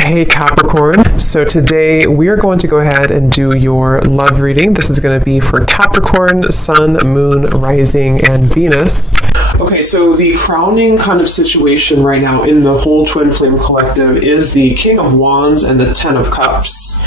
Hey Capricorn, so today we are going to go ahead and do your love reading. This is going to be for Capricorn, Sun, Moon, Rising, and Venus. Okay, so the crowning kind of situation right now in the whole Twin Flame Collective is the King of Wands and the Ten of Cups.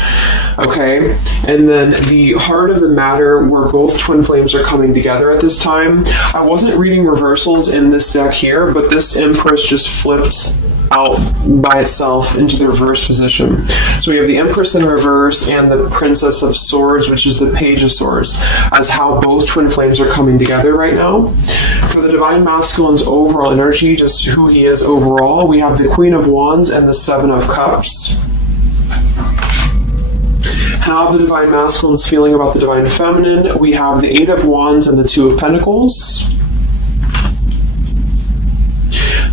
Okay, and then the heart of the matter where both Twin Flames are coming together at this time. I wasn't reading reversals in this deck here, but this Empress just flipped out by itself into the reverse position. So we have the Empress in reverse and the Princess of Swords, which is the Page of Swords, as how both Twin Flames are coming together right now. For the Divine Masculine's overall energy, just who he is overall, we have the Queen of Wands and the Seven of Cups. How the Divine Masculine's feeling about the Divine Feminine, we have the Eight of Wands and the Two of Pentacles.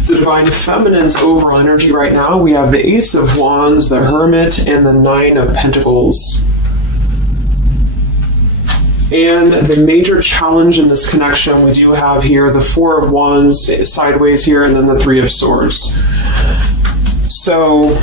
The Divine Feminine's overall energy right now, we have the Ace of Wands, the Hermit, and the Nine of Pentacles. And the major challenge in this connection, we do have here the Four of Wands sideways here, and then the Three of Swords. So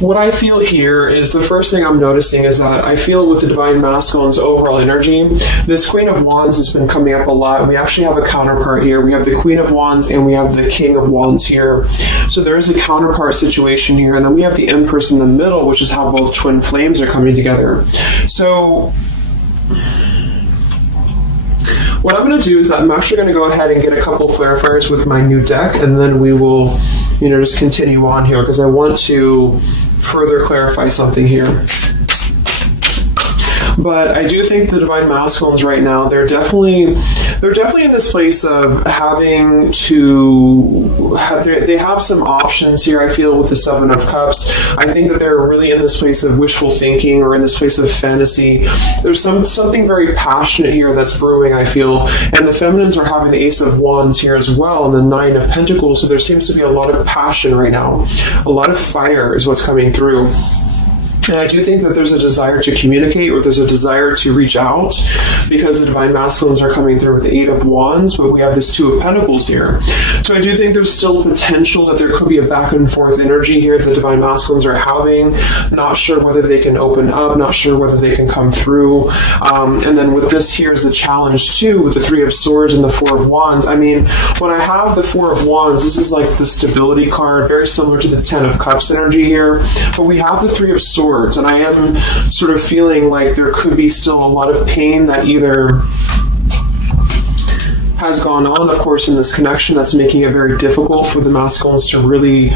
what I feel here is the first thing I'm noticing is that I feel with the Divine Masculine's overall energy, this Queen of Wands has been coming up a lot. We actually have a counterpart here. We have the Queen of Wands and we have the King of Wands here. So there is a counterpart situation here. And then we have the Empress in the middle, which is how both Twin Flames are coming together. So what I'm going to do is that I'm actually going to go ahead and get a couple clarifiers with my new deck, and then we will, just continue on here because I want to further clarify something here. But I do think the Divine Masculines right now, they're definitely in this place of having to they have some options here, I feel, with the Seven of Cups. I think that they're really in this place of wishful thinking or in this place of fantasy. There's something very passionate here that's brewing, I feel. And the Feminines are having the Ace of Wands here as well and the Nine of Pentacles. So there seems to be a lot of passion right now. A lot of fire is what's coming through. And I do think that there's a desire to communicate or there's a desire to reach out because the Divine Masculines are coming through with the Eight of Wands, but we have this Two of Pentacles here. So I do think there's still potential that there could be a back and forth energy here that the Divine Masculines are having. Not sure whether they can open up, not sure whether they can come through. And then with this here is the challenge too, with the Three of Swords and the Four of Wands. I mean, when I have the Four of Wands, this is like the stability card, very similar to the Ten of Cups energy here. But we have the Three of Swords. And I am sort of feeling like there could be still a lot of pain that either has gone on, of course, in this connection that's making it very difficult for the masculines to really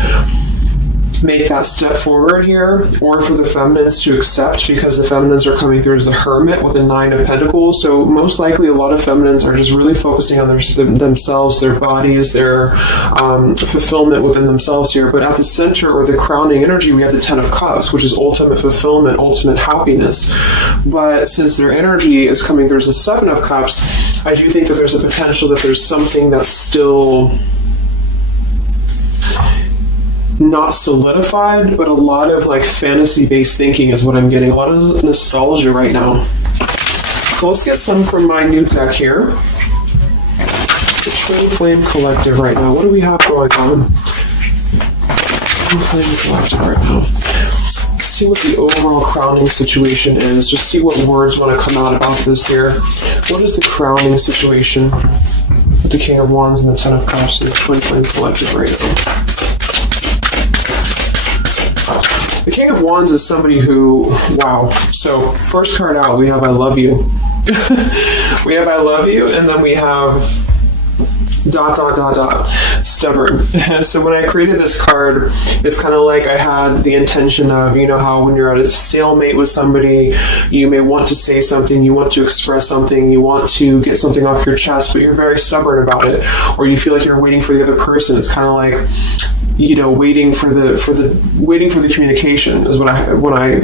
make that step forward here, or for the feminines to accept, because the feminines are coming through as a Hermit with a Nine of Pentacles. So most likely a lot of feminines are just really focusing on themselves, their bodies, their fulfillment within themselves here. But at the center, or the crowning energy, we have the Ten of Cups, which is ultimate fulfillment, ultimate happiness. But since their energy is coming through as a Seven of Cups, I do think that there's a potential that there's something that's still not solidified, but a lot of like fantasy-based thinking is what I'm getting. A lot of nostalgia right now. So let's get some from my new deck here. The Twin Flame Collective right now. What do we have going on? Twin Flame Collective right now. Let's see what the overall crowning situation is. Just see what words want to come out about this here. What is the crowning situation with the King of Wands and the Ten of Cups and the Twin Flame Collective right now? The King of Wands is somebody who, wow. So first card out, we have I love you. We have I love you, and then we have ... stubborn. So when I created this card, it's kind of like I had the intention of, how when you're at a stalemate with somebody, you may want to say something, you want to express something, you want to get something off your chest, but you're very stubborn about it, or you feel like you're waiting for the other person. It's kind of like, waiting for the communication is when I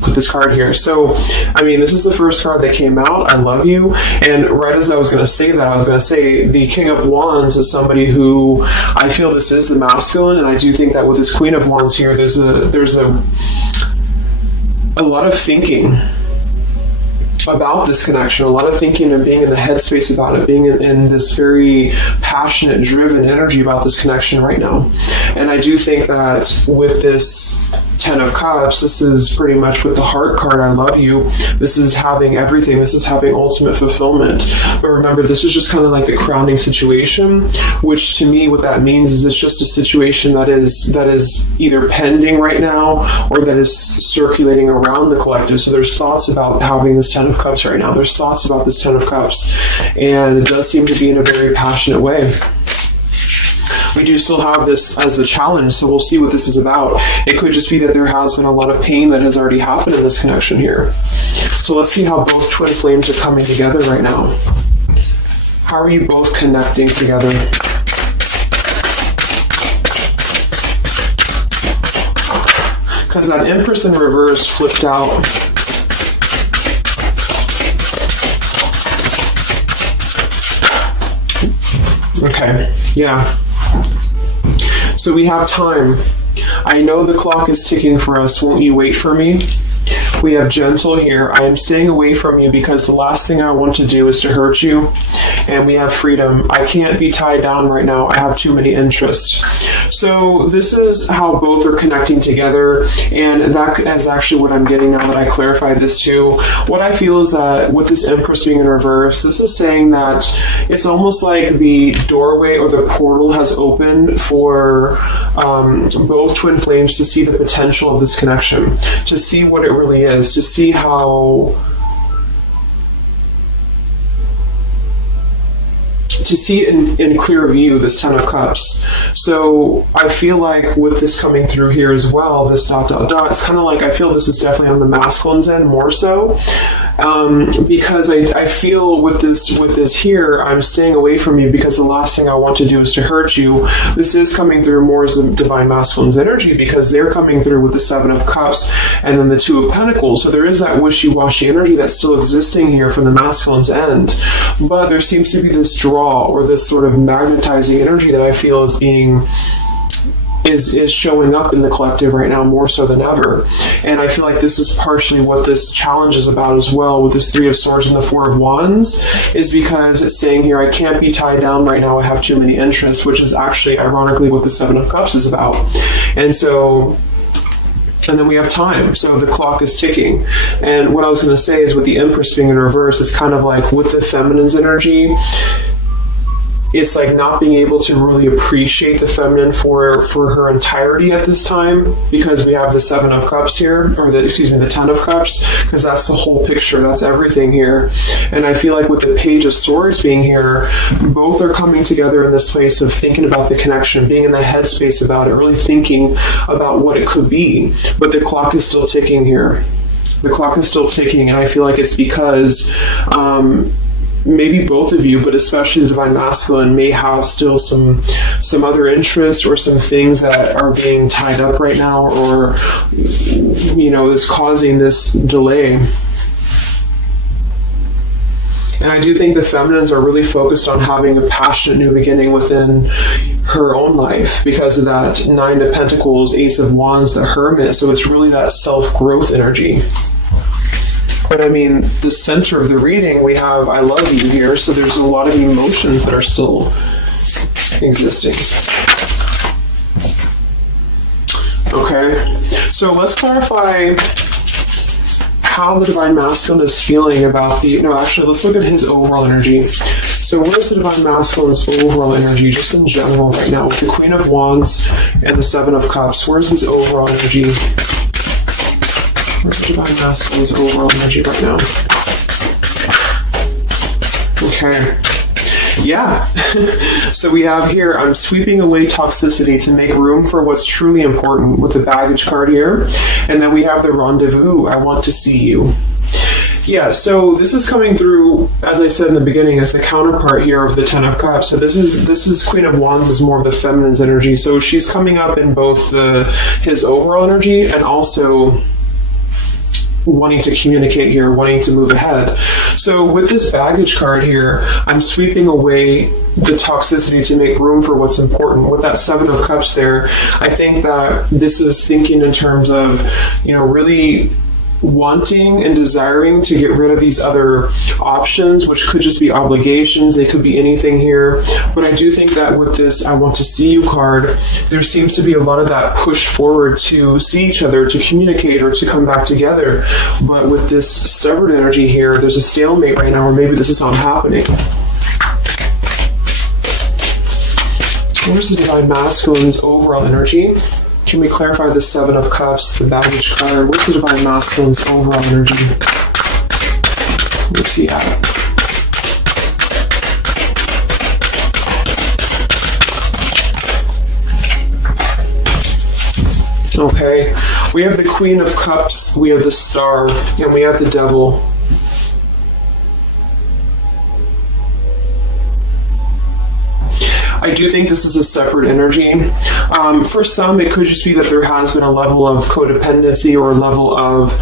put this card here. So, I mean, this is the first card that came out, I love you, and right as I was going to say that, I was going to say the King of Wands is somebody who I feel this is the masculine, and I do think that with this Queen of Wands here, there's a lot of thinking, about this connection, a lot of thinking and being in the headspace about it, being in this very passionate, driven energy about this connection right now. And I do think that with this Ten of Cups, this is pretty much with the heart card, I love you. This is having everything. This is having ultimate fulfillment. But remember, this is just kind of like the crowning situation, which to me, what that means is it's just a situation that is either pending right now or that is circulating around the collective. So there's thoughts about having this Ten of Cups right now. There's thoughts about this Ten of Cups. And it does seem to be in a very passionate way. We do still have this as the challenge, so we'll see what this is about. It could just be that there has been a lot of pain that has already happened in this connection here. So let's see how both twin flames are coming together right now. How are you both connecting together? Because that Empress in reverse flipped out. Okay, yeah. So we have time. I know the clock is ticking for us. Won't you wait for me? We have gentle here. I am staying away from you because the last thing I want to do is to hurt you. And we have freedom. I can't be tied down right now. I have too many interests. So this is how both are connecting together. And that is actually what I'm getting now that I clarified this too. What I feel is that with this Empress being in reverse, this is saying that it's almost like the doorway or the portal has opened for both twin flames to see the potential of this connection, to see what it really is, to see how... to see it in clear view, this Ten of Cups. So I feel like with this coming through here as well, this ... it's kind of like I feel this is definitely on the masculine's end more so, because I feel with this here, I'm staying away from you because the last thing I want to do is to hurt you. This is coming through more as the divine masculine's energy because they're coming through with the Seven of Cups and then the Two of Pentacles. So there is that wishy-washy energy that's still existing here from the masculine's end, but there seems to be this draw or this sort of magnetizing energy that I feel is being is showing up in the collective right now more so than ever. And I feel like this is partially what this challenge is about as well with this Three of Swords and the Four of Wands, is because it's saying here, I can't be tied down right now, I have too many interests, which is actually ironically what the Seven of Cups is about. And then we have time, so the clock is ticking. And what I was going to say is with the Empress being in reverse, it's kind of like with the feminine's energy, it's like not being able to really appreciate the feminine for her entirety at this time, because we have the Seven of Cups here, or the Ten of Cups, because that's the whole picture, that's everything here. And I feel like with the Page of Swords being here, both are coming together in this place of thinking about the connection, being in the headspace about it, really thinking about what it could be. But the clock is still ticking here. The clock is still ticking, and I feel like it's because maybe both of you, but especially the Divine Masculine, may have still some other interests or some things that are being tied up right now, or is causing this delay. And I do think the feminines are really focused on having a passionate new beginning within her own life because of that Nine of Pentacles, Ace of Wands, the Hermit. So it's really that self-growth energy. But I mean, the center of the reading, we have I love you here, so there's a lot of emotions that are still existing. Okay, so let's clarify how the Divine Masculine is feeling about let's look at his overall energy. So where's the Divine Masculine's overall energy, just in general right now, with the Queen of Wands and the Seven of Cups? Where's his overall energy? Where's the Divine Masculine's overall energy right now? Okay. Yeah. So we have here, I'm sweeping away toxicity to make room for what's truly important, with the baggage card here. And then we have the rendezvous, I want to see you. Yeah, so this is coming through, as I said in the beginning, as the counterpart here of the Ten of Cups. So this is Queen of Wands is more of the feminine's energy. So she's coming up in both his overall energy and also wanting to communicate here, wanting to move ahead. So with this baggage card here, I'm sweeping away the toxicity to make room for what's important. With that Seven of Cups there, I think that this is thinking in terms of, really wanting and desiring to get rid of these other options, which could just be obligations. They could be anything here. But I do think that with this I want to see you card, there seems to be a lot of that push forward to see each other, to communicate, or to come back together. But with this stubborn energy here, there's a stalemate right now, or maybe this is not happening. Where's the Divine Masculine's overall energy? Can we clarify the Seven of Cups, the baggage card? What's the Divine Masculine's overall energy? What's he at? Okay, we have the Queen of Cups, we have the Star, and we have the Devil. I do think this is a separate energy. For some, it could just be that there has been a level of codependency or a level of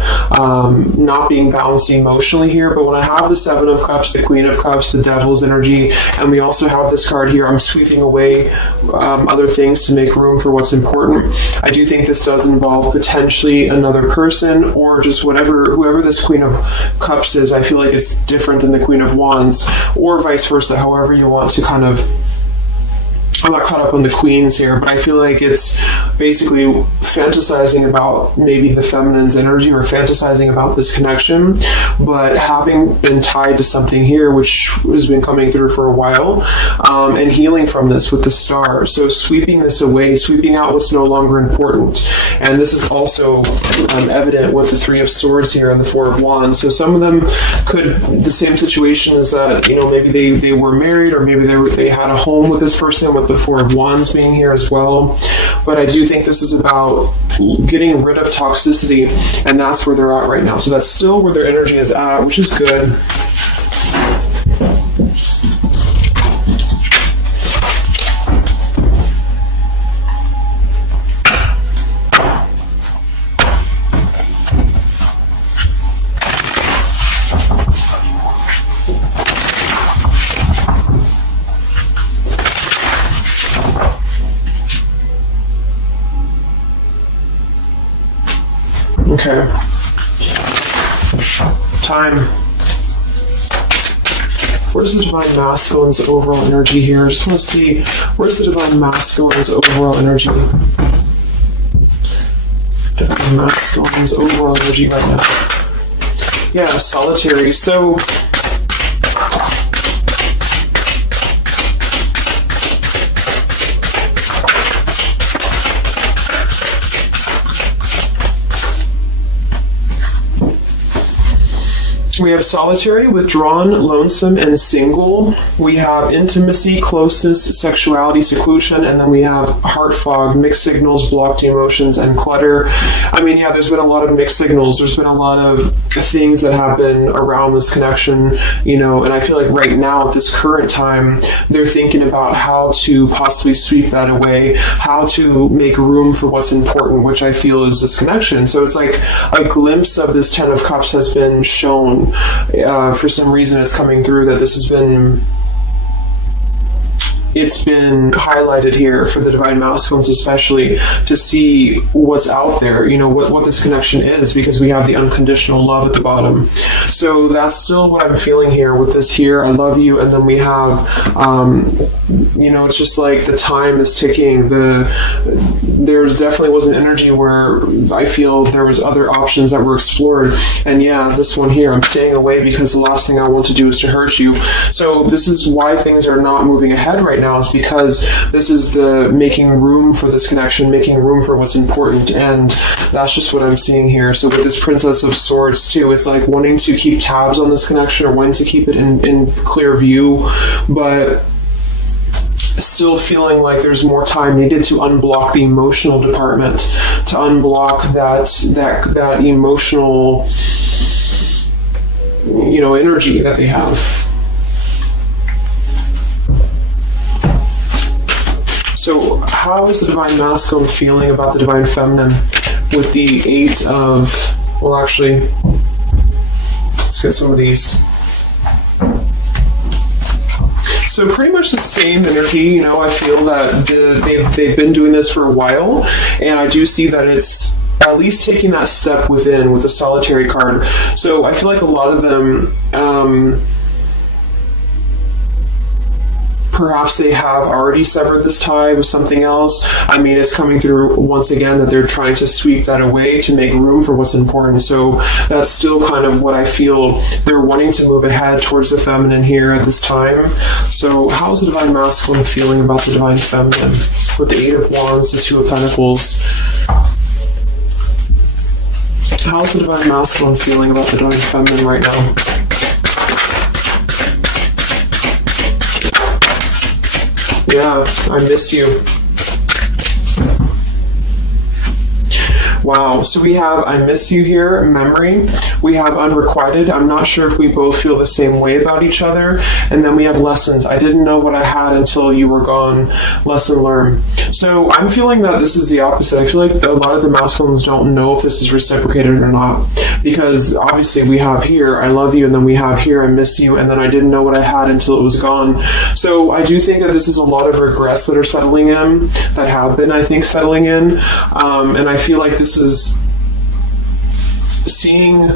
not being balanced emotionally here. But when I have the Seven of Cups, the Queen of Cups, the Devil's energy, and we also have this card here, I'm sweeping away other things to make room for what's important. I do think this does involve potentially another person or just whoever this Queen of Cups is. I feel like it's different than the Queen of Wands, or vice versa, however you want to kind of... I'm not caught up on the queens here, but I feel like it's basically fantasizing about maybe the feminine's energy or fantasizing about this connection, but having been tied to something here which has been coming through for a while, and healing from this with the Star. So sweeping this away, sweeping out what's no longer important. And this is also evident with the Three of Swords here and the Four of Wands. So some of them the same situation is that, maybe they were married, or maybe they had a home with this person, with the Four of Wands being here as well. But I do think this is about getting rid of toxicity, and that's where they're at right now. So that's still where their energy is at, which is good. Okay. Time. Where's the Divine Masculine's overall energy here? I just want to see, where's the Divine Masculine's overall energy? Divine Masculine's overall energy right now. Yeah, Solitary. So... we have solitary, withdrawn, lonesome, and single. We have intimacy, closeness, sexuality, seclusion, and then we have heart fog, mixed signals, blocked emotions, and clutter. I mean, yeah, there's been a lot of mixed signals. There's been a lot of things that happen around this connection, and I feel like right now at this current time, they're thinking about how to possibly sweep that away, how to make room for what's important, which I feel is this connection. So it's like a glimpse of this Ten of Cups has been shown. For some reason it's coming through that this has been highlighted here for the Divine Masculines, especially to see what's out there, what this connection is, because we have the unconditional love at the bottom. So that's still what I'm feeling here with this here. I love you. And then we have, it's just like the time is ticking. There's definitely was an energy where I feel there was other options that were explored. And yeah, this one here, I'm staying away because the last thing I want to do is to hurt you. So this is why things are not moving ahead right now, is because this is the making room for this connection, making room for what's important. And that's just what I'm seeing here. So with this Princess of Swords too, it's like wanting to keep tabs on this connection or wanting to keep it in clear view, but still feeling like there's more time needed to unblock the emotional department, to unblock that emotional, energy that they have. So how is the Divine Masculine feeling about the Divine Feminine with the Eight of... Well, actually, let's get some of these. So pretty much the same energy, I feel that they've been doing this for a while, and I do see that it's at least taking that step within with the solitary card. So I feel like a lot of them, perhaps they have already severed this tie with something else. I mean, it's coming through once again that they're trying to sweep that away to make room for what's important. So that's still kind of what I feel. They're wanting to move ahead towards the feminine here at this time. So how is the Divine Masculine feeling about the Divine Feminine? With the Eight of Wands, the Two of Pentacles. How is the Divine Masculine feeling about the Divine Feminine right now? Yeah, I miss you. Wow, so we have I miss you here, memory. We have unrequited. I'm not sure if we both feel the same way about each other. And then we have lessons. I didn't know what I had until you were gone. Lesson learned. So I'm feeling that this is the opposite. I feel like a lot of the masculines don't know if this is reciprocated or not. Because obviously we have here, I love you, and then we have here, I miss you, and then I didn't know what I had until it was gone. So I do think that this is a lot of regrets that are settling in, that have been, I think, settling in. And I feel like this is seeing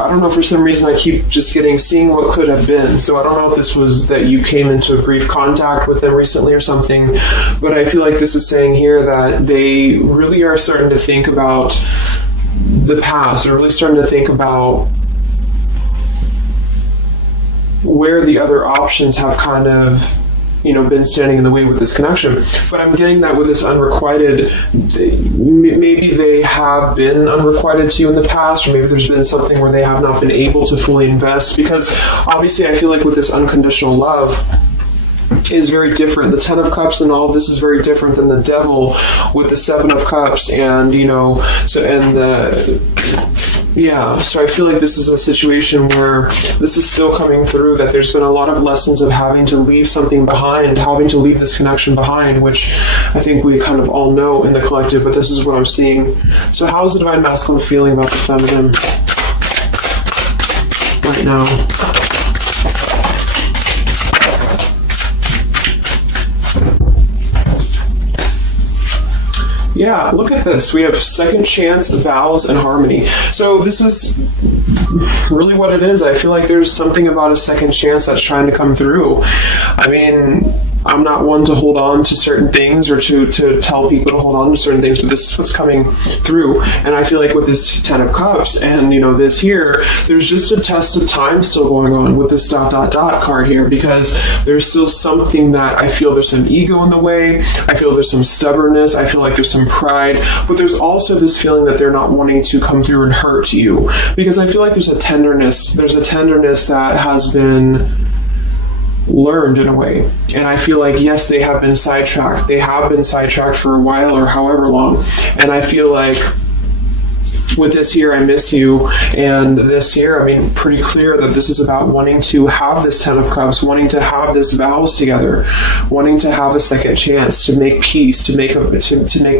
I don't know, for some reason I keep just seeing what could have been. So I don't know if this was that you came into a brief contact with them recently or something, but I feel like this is saying here that they really are starting to think about the past. They're really starting to think about where the other options have kind of, been standing in the way with this connection. But I'm getting that with this unrequited, maybe they have been unrequited to you in the past, or maybe there's been something where they have not been able to fully invest, because obviously I feel like with this unconditional love is very different. The Ten of Cups and all of this is very different than the Devil with the Seven of Cups, and so I feel like this is a situation where this is still coming through, that there's been a lot of lessons of having to leave something behind, having to leave this connection behind, which I think we kind of all know in the collective, but this is what I'm seeing. So how is the Divine Masculine feeling about the feminine right now? Yeah, look at this. We have second chance, vows, and harmony. So this is really what it is. I feel like there's something about a second chance that's trying to come through. I mean, I'm not one to hold on to certain things or to tell people to hold on to certain things, but this is what's coming through. And I feel like with this Ten of Cups and, this here, there's just a test of time still going on with this ... card here, because there's still something that I feel there's some ego in the way. I feel there's some stubbornness. I feel like there's some pride, but there's also this feeling that they're not wanting to come through and hurt you, because I feel like there's a tenderness that has been learned in a way. And I feel like, yes, they have been sidetracked. They have been sidetracked for a while or however long. And I feel like with this here, I miss you, and this here, pretty clear that this is about wanting to have this Ten of Cups, wanting to have this vows together, wanting to have a second chance to make peace, to make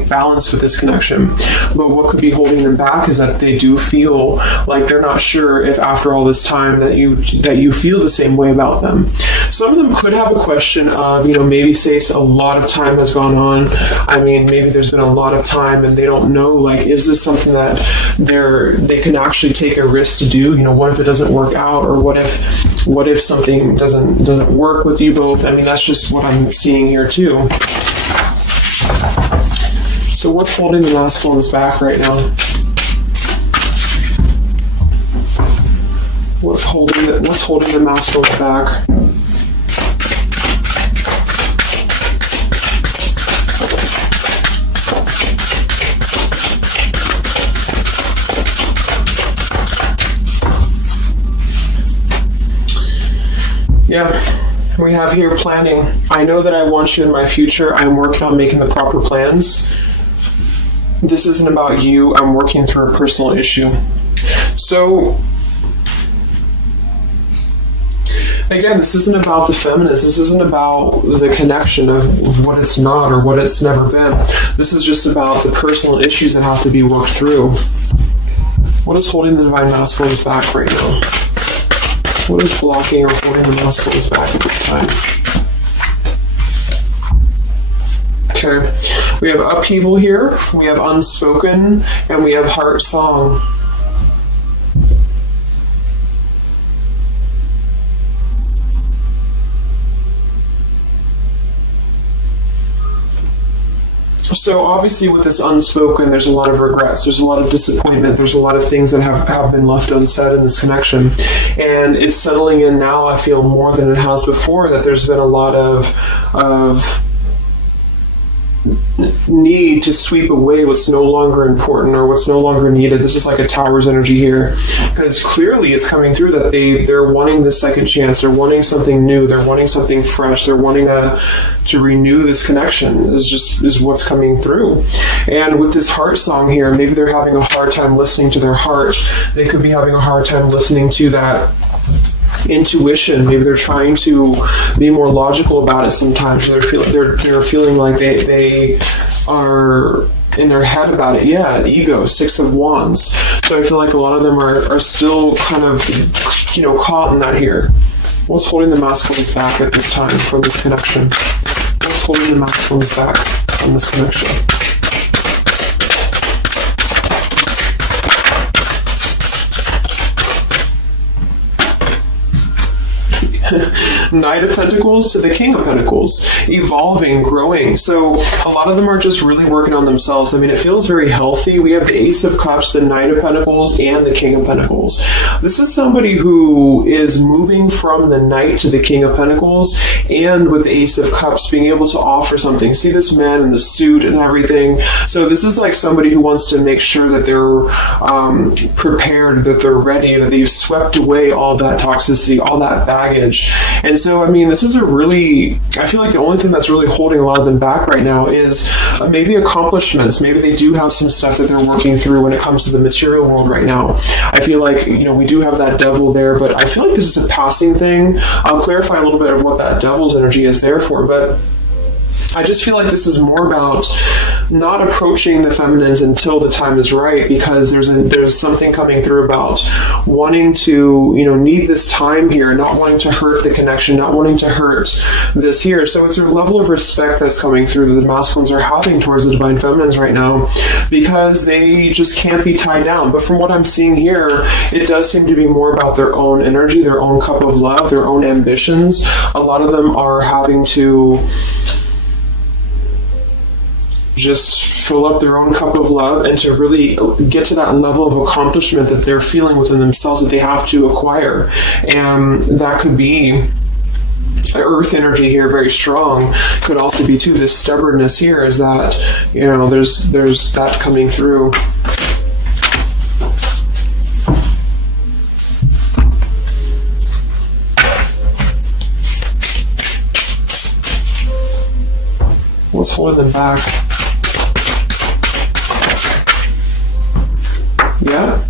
balance with this connection. But what could be holding them back is that they do feel like they're not sure if after all this time that you feel the same way about them. Some of them could have a question of, maybe say a lot of time has gone on. Maybe there's been a lot of time and they don't know, is this something that they can actually take a risk to do? What if it doesn't work out, or what if something doesn't work with you both? That's just what I'm seeing here too. So what's holding the masculines back right now? What's holding the masculines back? Yeah, we have here planning. I know that I want you in my future. I'm working on making the proper plans. This isn't about you. I'm working through a personal issue. So, again, this isn't about the feminist. This isn't about the connection of what it's not or what it's never been. This is just about the personal issues that have to be worked through. What is holding the Divine Masculines back right now? What is blocking or holding the masculines back at this time? Okay, we have upheaval here, we have unspoken, and we have heart song. So obviously with this unspoken, there's a lot of regrets, there's a lot of disappointment, there's a lot of things that have been left unsaid in this connection. And it's settling in now, I feel, more than it has before, that there's been a lot of need to sweep away what's no longer important or what's no longer needed. This is like a tower's energy here, because clearly it's coming through that they're wanting the second chance, they're wanting something new, they're wanting something fresh, they're wanting to renew this connection is what's coming through. And with this heart song here, maybe they're having a hard time listening to their heart. They could be having a hard time listening to that intuition. Maybe they're trying to be more logical about it sometimes. They're feeling like they are in their head about it. Yeah, ego, 6 of Wands. So I feel like a lot of them are still kind of, caught in that here. What's holding the masculines back at this time from this connection? What's holding the masculines back from this connection? Knight of Pentacles to the King of Pentacles, evolving, growing. So a lot of them are just really working on themselves. I mean, it feels very healthy. We have the Ace of Cups, the Knight of Pentacles, and the King of Pentacles. This is somebody who is moving from the Knight to the King of Pentacles, and with the Ace of Cups being able to offer something. See this man in the suit and everything. So this is like somebody who wants to make sure that they're prepared, that they're ready, that they've swept away all that toxicity, all that baggage. And so, I mean, this is I feel like the only thing that's really holding a lot of them back right now is maybe accomplishments. Maybe they do have some stuff that they're working through when it comes to the material world right now. I feel like, we do have that devil there, but I feel like this is a passing thing. I'll clarify a little bit of what that devil's energy is there for, but I just feel like this is more about not approaching the feminines until the time is right, because there's something coming through about wanting to, need this time here, not wanting to hurt the connection, not wanting to hurt this here. So it's a level of respect that's coming through that the masculines are having towards the divine feminines right now, because they just can't be tied down. But from what I'm seeing here, it does seem to be more about their own energy, their own cup of love, their own ambitions. A lot of them are having to just fill up their own cup of love and to really get to that level of accomplishment that they're feeling within themselves that they have to acquire. And that could be earth energy here, very strong. Could also be too this stubbornness here, is that there's that coming through. What's holding them back? Yeah.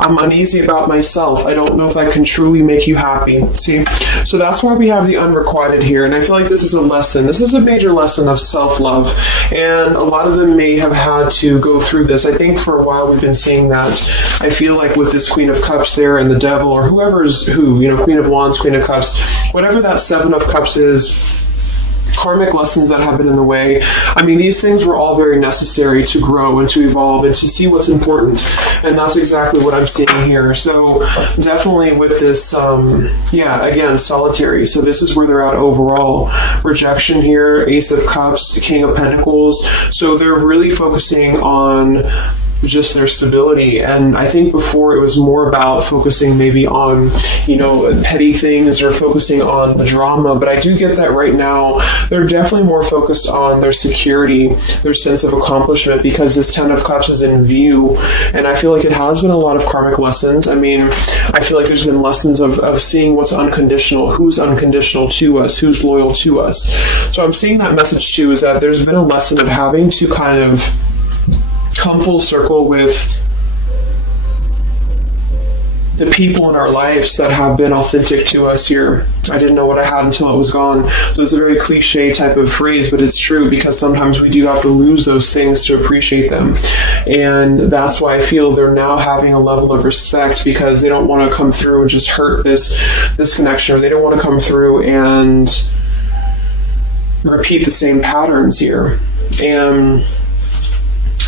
I'm uneasy about myself. I don't know if I can truly make you happy. See? So that's why we have the unrequited here. And I feel like this is a lesson. This is a major lesson of self-love. And a lot of them may have had to go through this. I think for a while we've been seeing that. I feel like with this Queen of Cups there and the Devil, or whoever's who, Queen of Wands, Queen of Cups, whatever that Seven of Cups is, karmic lessons that have been in the way. I mean, these things were all very necessary to grow and to evolve and to see what's important. And that's exactly what I'm seeing here. So definitely with this, again, solitary. So this is where they're at overall. Rejection here, Ace of Cups, King of Pentacles. So they're really focusing on just their stability. And I think before it was more about focusing maybe on, petty things or focusing on the drama. But I do get that right now they're definitely more focused on their security, their sense of accomplishment, because this Ten of Cups is in view. And I feel like it has been a lot of karmic lessons. I mean, I feel like there's been lessons of seeing what's unconditional, who's unconditional to us, who's loyal to us. So I'm seeing that message too, is that there's been a lesson of having to kind of come full circle with the people in our lives that have been authentic to us here. I didn't know what I had until it was gone. So it's a very cliche type of phrase, but it's true, because sometimes we do have to lose those things to appreciate them. And that's why I feel they're now having a level of respect, because they don't want to come through and just hurt this connection, or they don't want to come through and repeat the same patterns here. And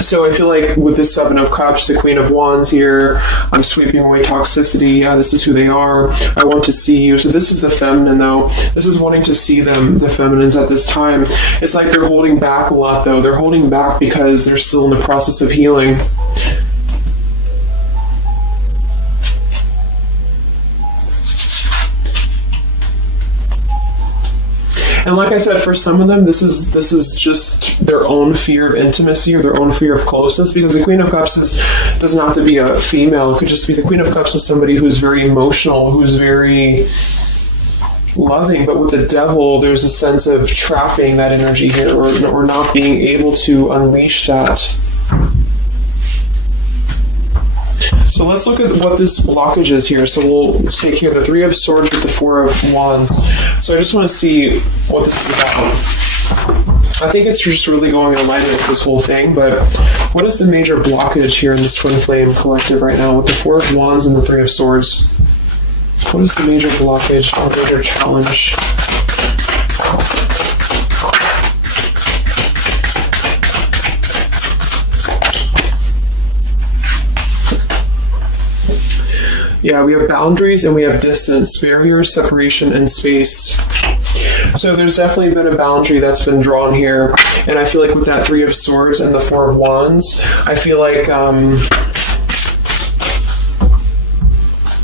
so I feel like with this Seven of Cups, the Queen of Wands here, I'm sweeping away toxicity. Yeah, this is who they are. I want to see you. So this is the feminine, though. This is wanting to see them, the feminines at this time. It's like they're holding back a lot, though. They're holding back because they're still in the process of healing. And like I said, for some of them, this is just their own fear of intimacy, or their own fear of closeness, because the Queen of Cups doesn't have to be a female. It could just be the Queen of Cups is somebody who's very emotional, who's very loving. But with the Devil, there's a sense of trapping that energy here, or not being able to unleash that. So let's look at what this blockage is here. So we'll take here the Three of Swords with the Four of Wands. So I just want to see what this is about. I think it's just really going in alignment with this whole thing, but what is the major blockage here in this Twin Flame collective right now with the Four of Wands and the Three of Swords? What is the major blockage or major challenge? Yeah, we have boundaries and we have distance, barriers, separation, and space. So there's definitely been a boundary that's been drawn here. And I feel like with that Three of Swords and the Four of Wands, I feel like,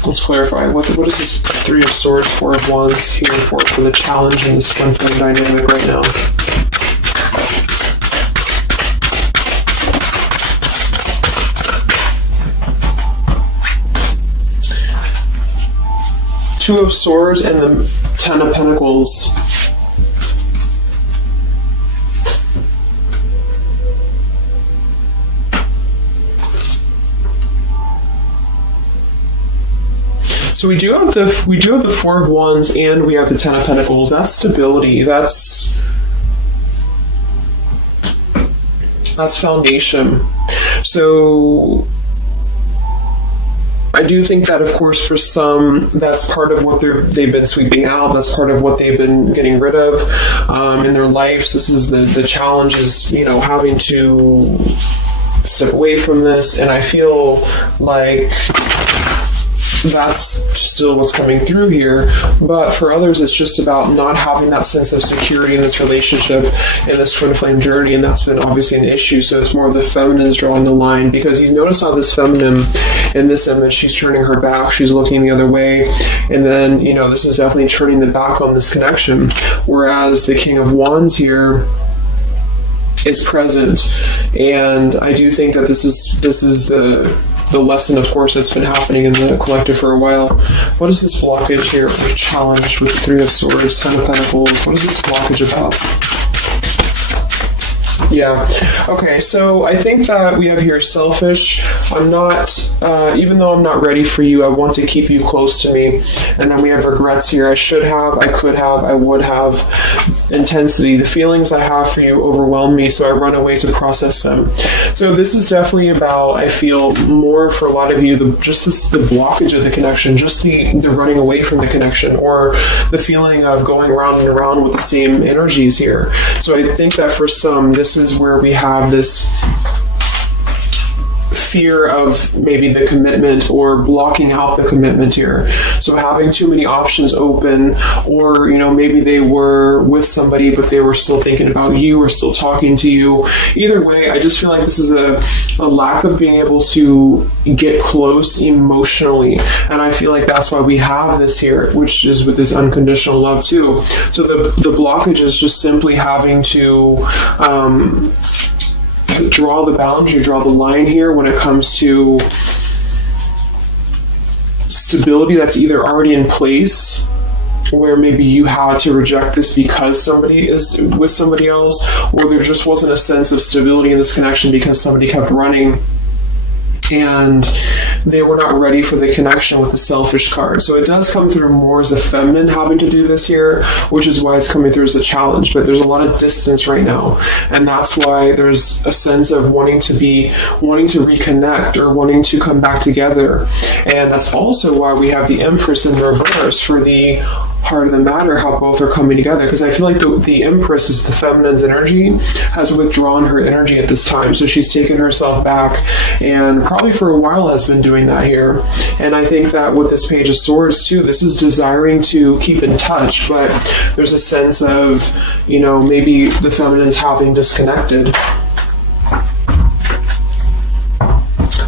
let's clarify, what is this Three of Swords, Four of Wands here for the challenge in this Twin Flame dynamic right now? Two of Swords and the Ten of Pentacles. So we do have the Four of Wands and we have the Ten of Pentacles. That's stability. That's foundation. So I do think that, of course, for some, that's part of what they've been sweeping out. That's part of what they've been getting rid of in their lives. This is the challenge is, having to step away from this. And I feel like that's still what's coming through here. But for others, it's just about not having that sense of security in this relationship, in this Twin Flame journey, and that's been obviously an issue. So it's more of the feminines drawing the line, because you notice how this feminine in this image, she's turning her back, she's looking the other way, and then, this is definitely turning the back on this connection, whereas the King of Wands here is present. And I do think that this is the lesson, of course, that's been happening in the collective for a while. What is this blockage here or challenge with the Three of Swords, Ten of Pentacles? What is this blockage about? Yeah. Okay, so I think that we have here selfish. I'm not, even though I'm not ready for you, I want to keep you close to me. And then we have regrets here. I should have, I could have, I would have. Intensity. The feelings I have for you overwhelm me, so I run away to process them. So this is definitely about, I feel, more for a lot of you, the blockage of the connection, just the running away from the connection, or the feeling of going around and around with the same energies here. So I think that for some, this is where we have this fear of maybe the commitment, or blocking out the commitment here. So having too many options open, or maybe they were with somebody but they were still thinking about you or still talking to you. Either way, I just feel like this is a lack of being able to get close emotionally, and I feel like that's why we have this here, which is with this unconditional love too. So the blockage is just simply having to draw the boundary, draw the line here when it comes to stability that's either already in place, where maybe you had to reject this because somebody is with somebody else, or there just wasn't a sense of stability in this connection because somebody kept running. And they were not ready for the connection with the selfish card. So it does come through more as a feminine having to do this here, which is why it's coming through as a challenge. But there's a lot of distance right now, and that's why there's a sense of wanting to reconnect or wanting to come back together. And that's also why we have the Empress in reverse for the heart of the matter, how both are coming together, because I feel like the Empress is the feminine's energy, has withdrawn her energy at this time, so she's taken herself back, and probably for a while has been doing that here. And I think that with this Page of Swords too, this is desiring to keep in touch, but there's a sense of, maybe the feminine's having disconnected.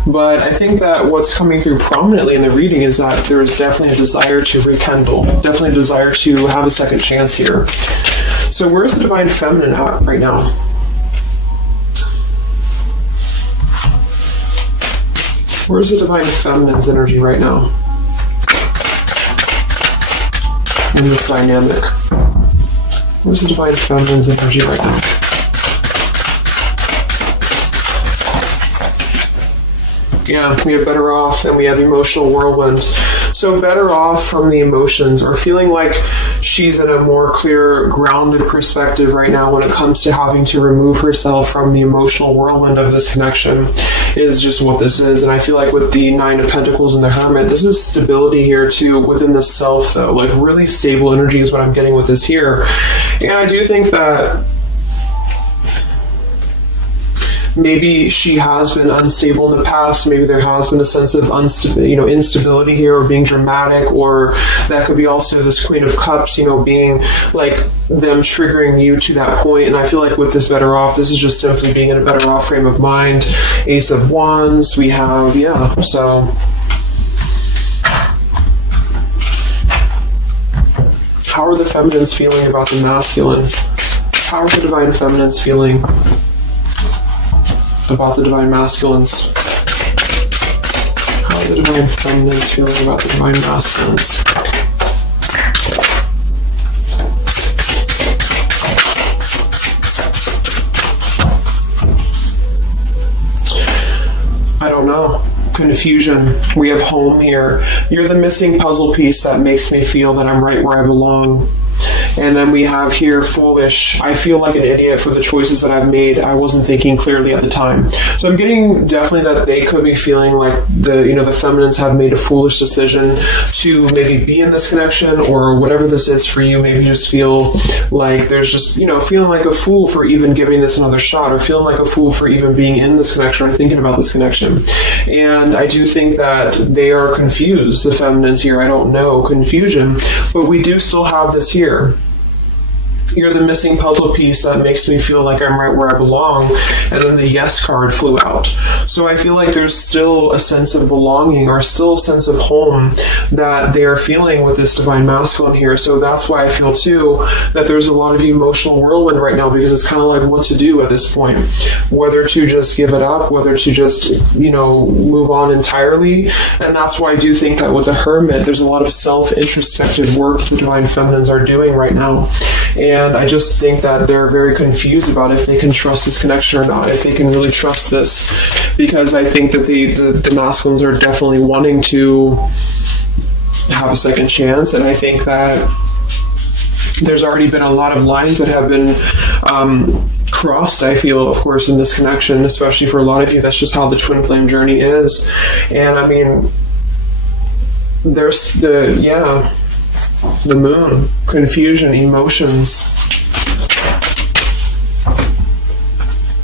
But I think that what's coming through prominently in the reading is that there's definitely a desire to rekindle, definitely a desire to have a second chance here. So where's the Divine Feminine at right now? Where's the Divine Feminine's energy right now in this dynamic? Where's the Divine Feminine's energy right now? Yeah, we have better off, and we have emotional whirlwind. So better off from the emotions, or feeling like she's in a more clear, grounded perspective right now when it comes to having to remove herself from the emotional whirlwind of this connection, is just what this is. And I feel like with the Nine of Pentacles and the Hermit, this is stability here too within the self, though. Like really stable energy is what I'm getting with this here. And I do think that maybe she has been unstable in the past. Maybe there has been a sense of instability here, or being dramatic, or that could be also this Queen of Cups, being like them triggering you to that point. And I feel like with this better off, this is just simply being in a better off frame of mind. Ace of Wands, we have, so how are the feminines feeling about the masculine? How are the Divine Feminines feeling about the Divine Masculines? How are the Divine Feminines feeling about the Divine Masculines? I don't know. Confusion. We have home here. You're the missing puzzle piece that makes me feel that I'm right where I belong. And then we have here foolish. I feel like an idiot for the choices that I've made. I wasn't thinking clearly at the time. So I'm getting definitely that they could be feeling like the feminines have made a foolish decision to maybe be in this connection, or whatever this is for you. Maybe just feel like there's just, feeling like a fool for even giving this another shot, or feeling like a fool for even being in this connection or thinking about this connection. And I do think that they are confused, the feminines here. I don't know, confusion, but we do still have this here. You're the missing puzzle piece that makes me feel like I'm right where I belong. And then the yes card flew out. So I feel like there's still a sense of belonging, or still a sense of home that they are feeling with this Divine Masculine here. So that's why I feel too that there's a lot of emotional whirlwind right now, because it's kind of like what to do at this point. Whether to just give it up, whether to just, move on entirely. And that's why I do think that with the Hermit, there's a lot of self-introspective work the Divine Feminines are doing right now. And I just think that they're very confused about if they can trust this connection or not, if they can really trust this. Because I think that the masculines are definitely wanting to have a second chance. And I think that there's already been a lot of lines that have been crossed, I feel, of course, in this connection, especially for a lot of you. That's just how the twin flame journey is. And I mean, there's the moon, confusion, emotions.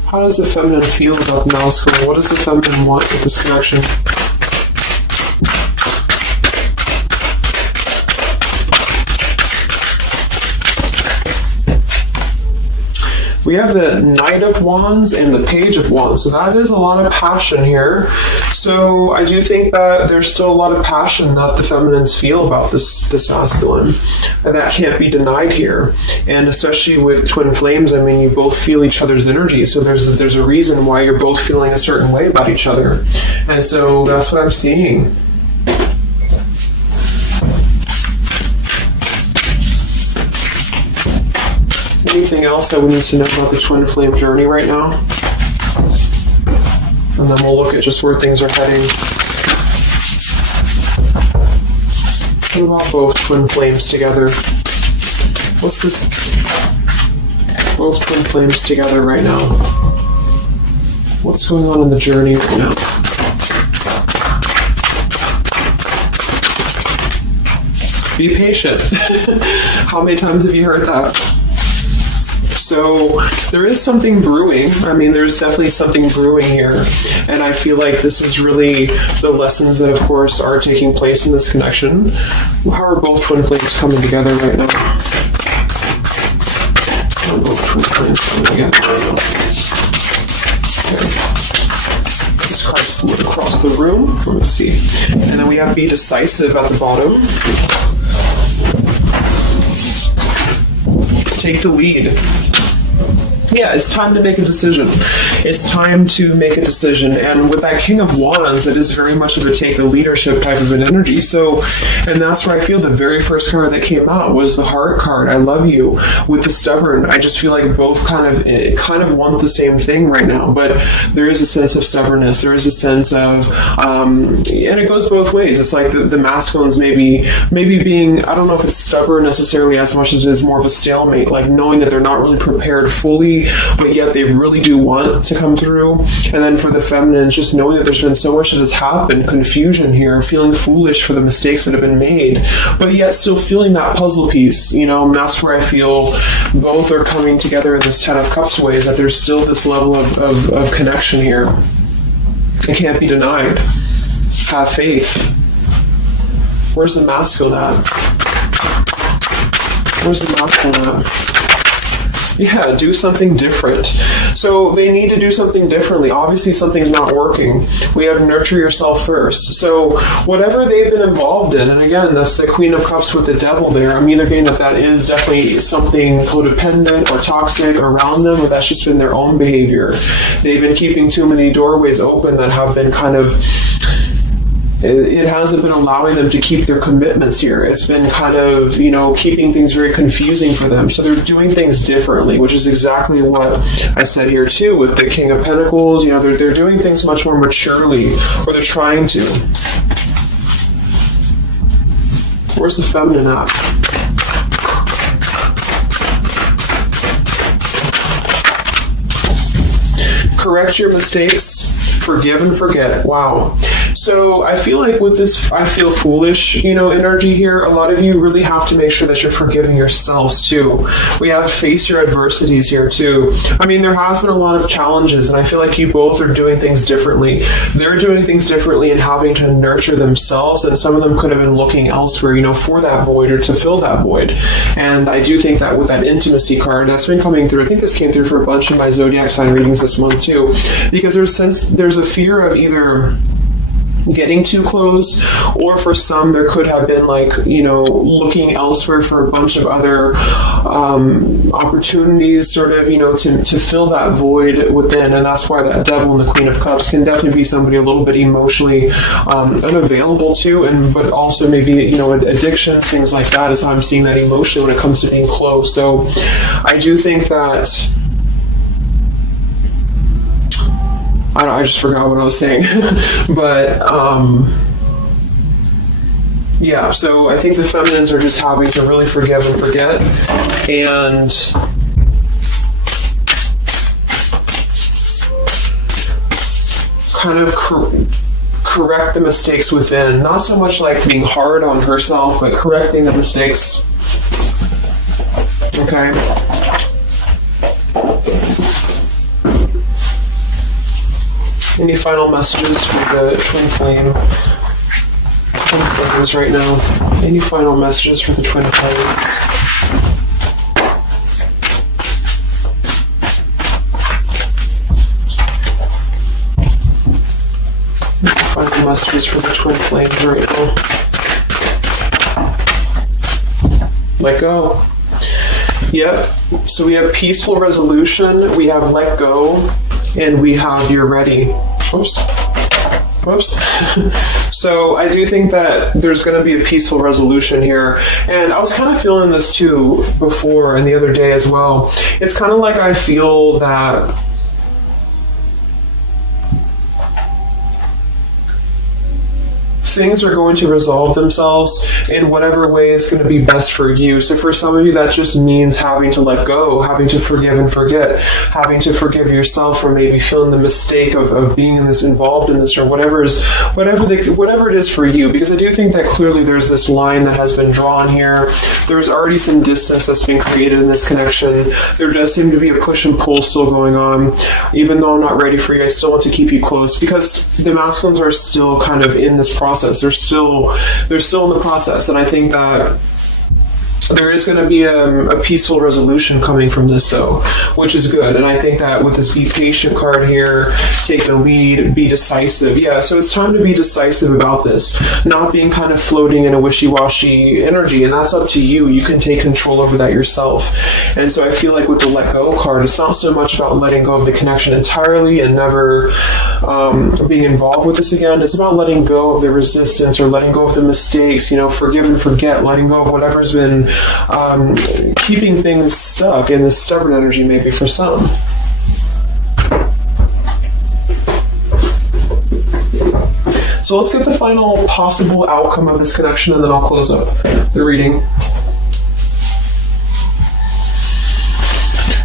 How does the feminine feel about the masculine? What does the feminine want with this connection? We have the Knight of Wands and the Page of Wands. So that is a lot of passion here. So I do think that there's still a lot of passion that the feminines feel about this masculine. And that can't be denied here. And especially with twin flames, I mean, you both feel each other's energy. So there's a reason why you're both feeling a certain way about each other. And so that's what I'm seeing. Anything else that we need to know about the twin flame journey right now? And then we'll look at just where things are heading. What about both twin flames together? What's this? Both twin flames together right now. What's going on in the journey right now? Be patient. How many times have you heard that? So there is something brewing. I mean, there's definitely something brewing here. And I feel like this is really the lessons that, of course, are taking place in this connection. How are both twin flames coming together right now? How are both twin flames coming together right now? Jesus Christ, look across the room. Let's see. And then we have be decisive at the bottom. Take the lead. Yeah, it's time to make a decision. It's time to make a decision. And with that King of Wands, it is very much of a take the leadership type of an energy. So, and that's where I feel the very first card that came out was the Heart card. I love you. With the Stubborn, I just feel like both kind of want the same thing right now. But there is a sense of stubbornness. There is a sense of, and it goes both ways. It's like the masculines maybe being, I don't know if it's stubborn necessarily as much as it is more of a stalemate, like knowing that they're not really prepared fully, but yet they really do want to come through. And then for the feminines, just knowing that there's been so much that has happened, confusion here, feeling foolish for the mistakes that have been made, but yet still feeling that puzzle piece, and that's where I feel both are coming together in this Ten of Cups ways, that there's still this level of connection here. It can't be denied. Have faith. Where's the masculine at? Where's the masculine at? Yeah, do something different. So they need to do something differently. Obviously, something's not working. We have nurture yourself first. So whatever they've been involved in, and again, that's the Queen of Cups with the Devil there. I'm either getting that is definitely something codependent or toxic around them, or that's just been their own behavior. They've been keeping too many doorways open that have been kind of... It hasn't been allowing them to keep their commitments here. It's been kind of, keeping things very confusing for them. So they're doing things differently, which is exactly what I said here too with the King of Pentacles. They're doing things much more maturely, or they're trying to. Where's the feminine at? Correct your mistakes, forgive and forget. Wow. So I feel like with this, I feel foolish, energy here. A lot of you really have to make sure that you're forgiving yourselves too. We have face your adversities here too. I mean, there has been a lot of challenges, and I feel like you both are doing things differently. They're doing things differently and having to nurture themselves, and some of them could have been looking elsewhere, for that void or to fill that void. And I do think that with that intimacy card, that's been coming through. I think this came through for a bunch of my zodiac sign readings this month too, because there's a fear of either getting too close, or for some there could have been looking elsewhere for a bunch of other opportunities sort of to fill that void within. And that's why that Devil and the Queen of Cups can definitely be somebody a little bit emotionally unavailable to, but also maybe addictions, things like that, is how I'm seeing that emotionally when it comes to being close. So I do think that I just forgot what I was saying. But, yeah, so I think the feminines are just having to really forgive and forget. And kind of correct the mistakes within. Not so much like being hard on herself, but correcting the mistakes. Okay? Any final messages for the twin flames right now? Any final messages for the twin flames? Any final messages for the twin flames right now? Let go. Yep. So we have peaceful resolution, we have let go, and we have you're ready. Oops. So I do think that there's going to be a peaceful resolution here. And I was kind of feeling this too before and the other day as well. It's kind of like I feel that things are going to resolve themselves in whatever way is going to be best for you. So for some of you, that just means having to let go, having to forgive and forget, having to forgive yourself for maybe feeling the mistake of being in this, involved in this, or whatever it is for you. Because I do think that clearly there's this line that has been drawn here. There's already some distance that's been created in this connection. There does seem to be a push and pull still going on. Even though I'm not ready for you, I still want to keep you close, because the masculines are still kind of in this process. They're still in the process, and I think that there is going to be a peaceful resolution coming from this, though, which is good. And I think that with this be patient card here, take the lead, be decisive. Yeah, so it's time to be decisive about this, not being kind of floating in a wishy-washy energy. And that's up to you. You can take control over that yourself. And so I feel like with the let go card, it's not so much about letting go of the connection entirely and never being involved with this again. It's about letting go of the resistance, or letting go of the mistakes, forgive and forget, letting go of whatever's been keeping things stuck in this stubborn energy, maybe for some. So let's get the final possible outcome of this connection, and then I'll close up the reading.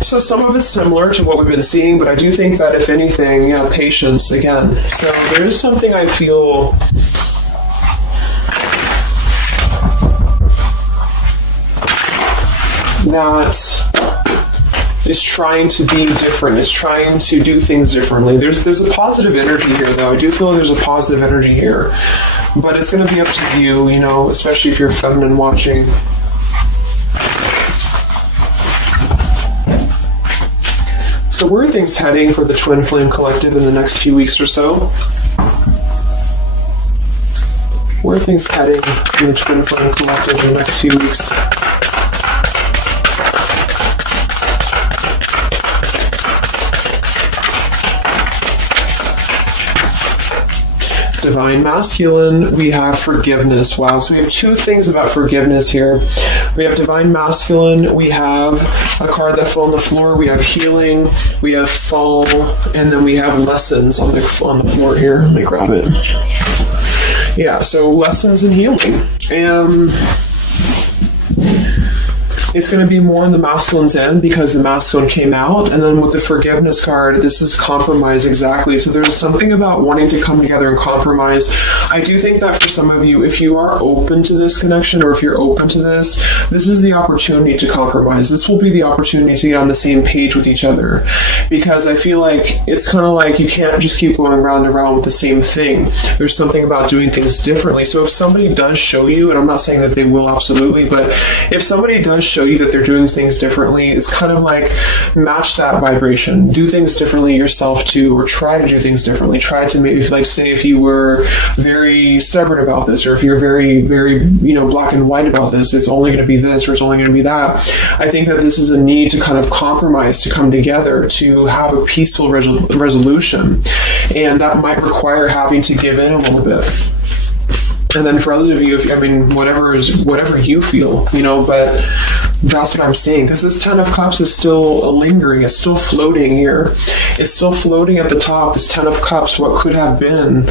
So some of it's similar to what we've been seeing, but I do think that if anything, patience again. So there is something I feel that is trying to be different, is trying to do things differently. There's a positive energy here, though. I do feel there's a positive energy here. But it's going to be up to you, especially if you're feminine watching. So where are things heading for the Twin Flame Collective in the next few weeks or so? Where are things heading in the Twin Flame Collective in the next few weeks? Divine Masculine, we have forgiveness. Wow, so we have two things about forgiveness here. We have Divine Masculine, we have a card that fell on the floor, we have healing, we have fall, and then we have lessons on the floor here. Let me grab it. Yeah, so lessons and healing. It's going to be more on the masculine's end because the masculine came out. And then with the forgiveness card, this is compromise, exactly. So there's something about wanting to come together and compromise. I do think that for some of you, if you are open to this connection, or if you're open to this is the opportunity to compromise. This will be the opportunity to get on the same page with each other. Because I feel like it's kind of like you can't just keep going round and round with the same thing. There's something about doing things differently. So if somebody does show you, and I'm not saying that they will absolutely, but if somebody does show you that they're doing things differently, it's kind of like match that vibration. Do things differently yourself too, or try to do things differently. Try to maybe, like, say if you were very stubborn about this, or if you're very, very, black and white about this, it's only going to be this, or it's only going to be that. I think that this is a need to kind of compromise, to come together, to have a peaceful resolution. And that might require having to give in a little bit. And then for others of you, whatever you feel, but that's what I'm seeing. Because this Ten of Cups is still lingering. It's still floating here. It's still floating at the top. This Ten of Cups, what could have been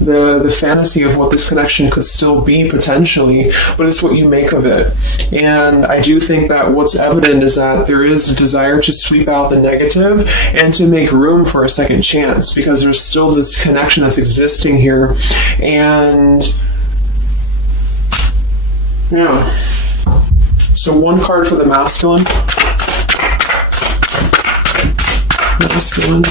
the fantasy of what this connection could still be potentially, but it's what you make of it. And I do think that what's evident is that there is a desire to sweep out the negative and to make room for a second chance, because there's still this connection that's existing here. And yeah. So one card for the masculine. Masculine.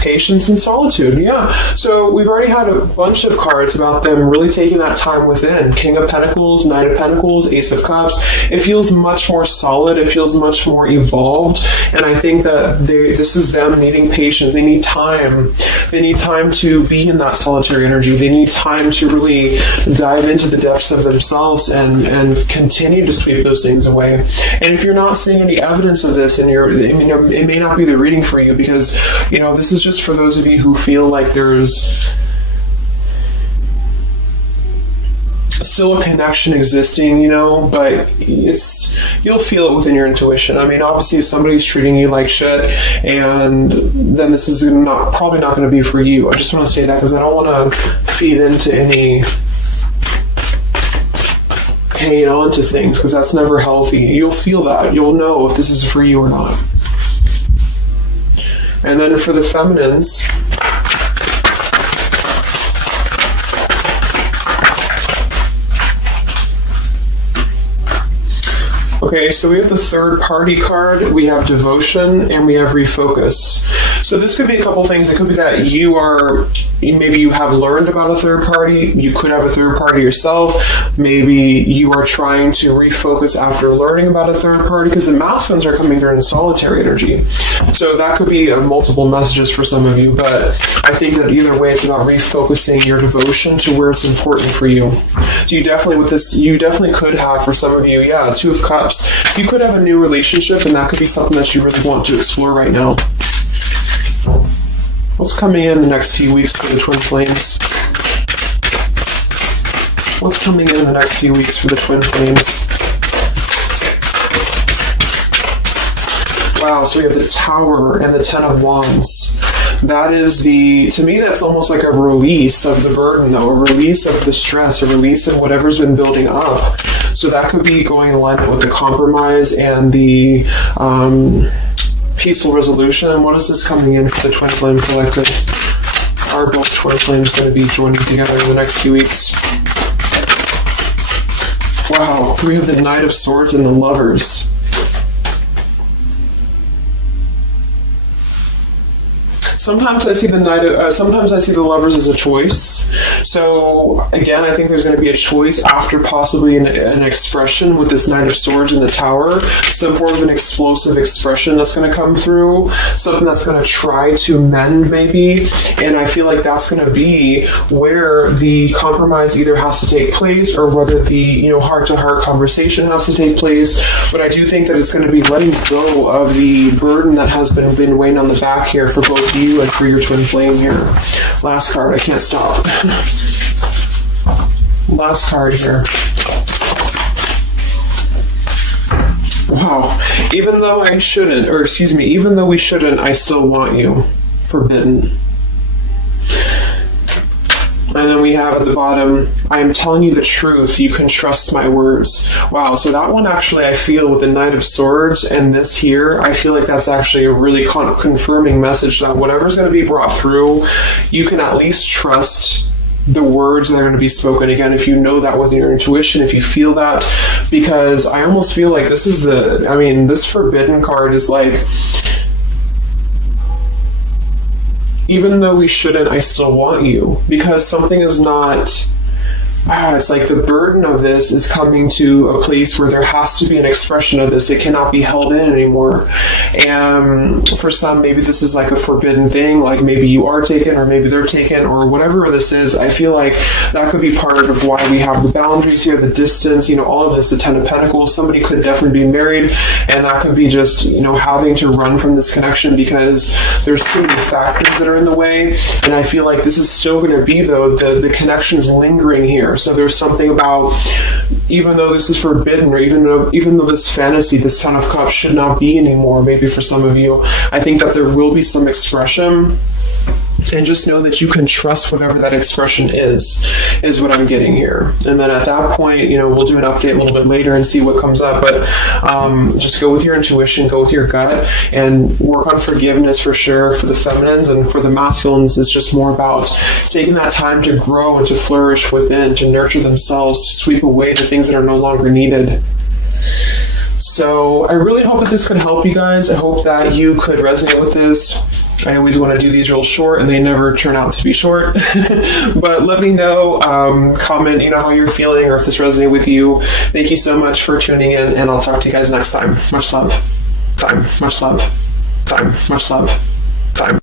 Patience and solitude, yeah. So we've already had a bunch of cards about them really taking that time within. King of Pentacles, Knight of Pentacles, Ace of Cups. It feels much more solid. It feels much more evolved. And I think that this is them needing patience. They need time. They need time to be in that solitary energy. They need time to really dive into the depths of themselves and continue to sweep those things away. And if you're not seeing any evidence of this, and it may not be the reading for you, because this is just for those of you who feel like there's still a connection existing, but you'll feel it within your intuition. I mean, obviously, if somebody's treating you like shit, and then this is probably not going to be for you. I just want to say that because I don't want to feed into any hanging on to things, because that's never healthy. You'll feel that. You'll know if this is for you or not. And then for the feminines, okay, so we have the third party card, we have devotion, and we have refocus. So this could be a couple things. It could be that maybe you have learned about a third party. You could have a third party yourself. Maybe you are trying to refocus after learning about a third party, because the masculines are coming through in solitary energy. So that could be multiple messages for some of you, but I think that either way, it's about refocusing your devotion to where it's important for you. So you definitely could have, for some of you, Two of Cups. You could have a new relationship, and that could be something that you really want to explore right now. What's coming in the next few weeks for the twin flames? What's coming in the next few weeks for the twin flames? Wow, so we have the Tower and the Ten of Wands. That is to me, that's almost like a release of the burden, though, a release of the stress, a release of whatever's been building up. So that could be going in alignment with the compromise and the peaceful resolution. What is this coming in for the Twin Flame Collective? Are both Twin Flames going to be joining together in the next few weeks? Wow, we have the Knight of Swords and the Lovers. Sometimes I see the Lovers as a choice. So again, I think there's going to be a choice after possibly an expression with this Knight of Swords in the Tower. Some form of an explosive expression that's going to come through. Something that's going to try to mend, maybe. And I feel like that's going to be where the compromise either has to take place, or whether the heart-to-heart conversation has to take place. But I do think that it's going to be letting go of the burden that has been weighing on the back here for both you and for your twin flame here. Last card, I can't stop. Last card here. Wow. Even though we shouldn't, I still want you. Forbidden. And then we have at the bottom, I am telling you the truth, you can trust my words. Wow, so that one actually, I feel with the Knight of Swords and this here, I feel like that's actually a really confirming message that whatever's going to be brought through, you can at least trust the words that are going to be spoken. Again, if you know that with your intuition, if you feel that, because I almost feel like this Forbidden card is like, even though we shouldn't, I still want you. Because something is not... it's like the burden of this is coming to a place where there has to be an expression of this. It cannot be held in anymore. And for some, maybe this is like a forbidden thing, like maybe you are taken, or maybe they're taken, or whatever this is. I feel like that could be part of why we have the boundaries here, the distance, all of this, the Ten of Pentacles. Somebody could definitely be married, and that could be just, having to run from this connection because there's too many factors that are in the way. And I feel like this is still going to be, though, the connection's lingering here. So there's something about, even though this is forbidden, or even though this fantasy, this Ten of Cups should not be anymore, maybe for some of you, I think that there will be some expression. And just know that you can trust whatever that expression is what I'm getting here. And then at that point, we'll do an update a little bit later and see what comes up. But just go with your intuition, go with your gut, and work on forgiveness for sure for the feminines. And for the masculines, it's just more about taking that time to grow and to flourish within, to nurture themselves, to sweep away the things that are no longer needed. So I really hope that this could help you guys. I hope that you could resonate with this. I always want to do these real short, and they never turn out to be short. But let me know, comment, how you're feeling, or if this resonated with you. Thank you so much for tuning in, and I'll talk to you guys next time. Much love. Time. Much love. Time. Much love. Time.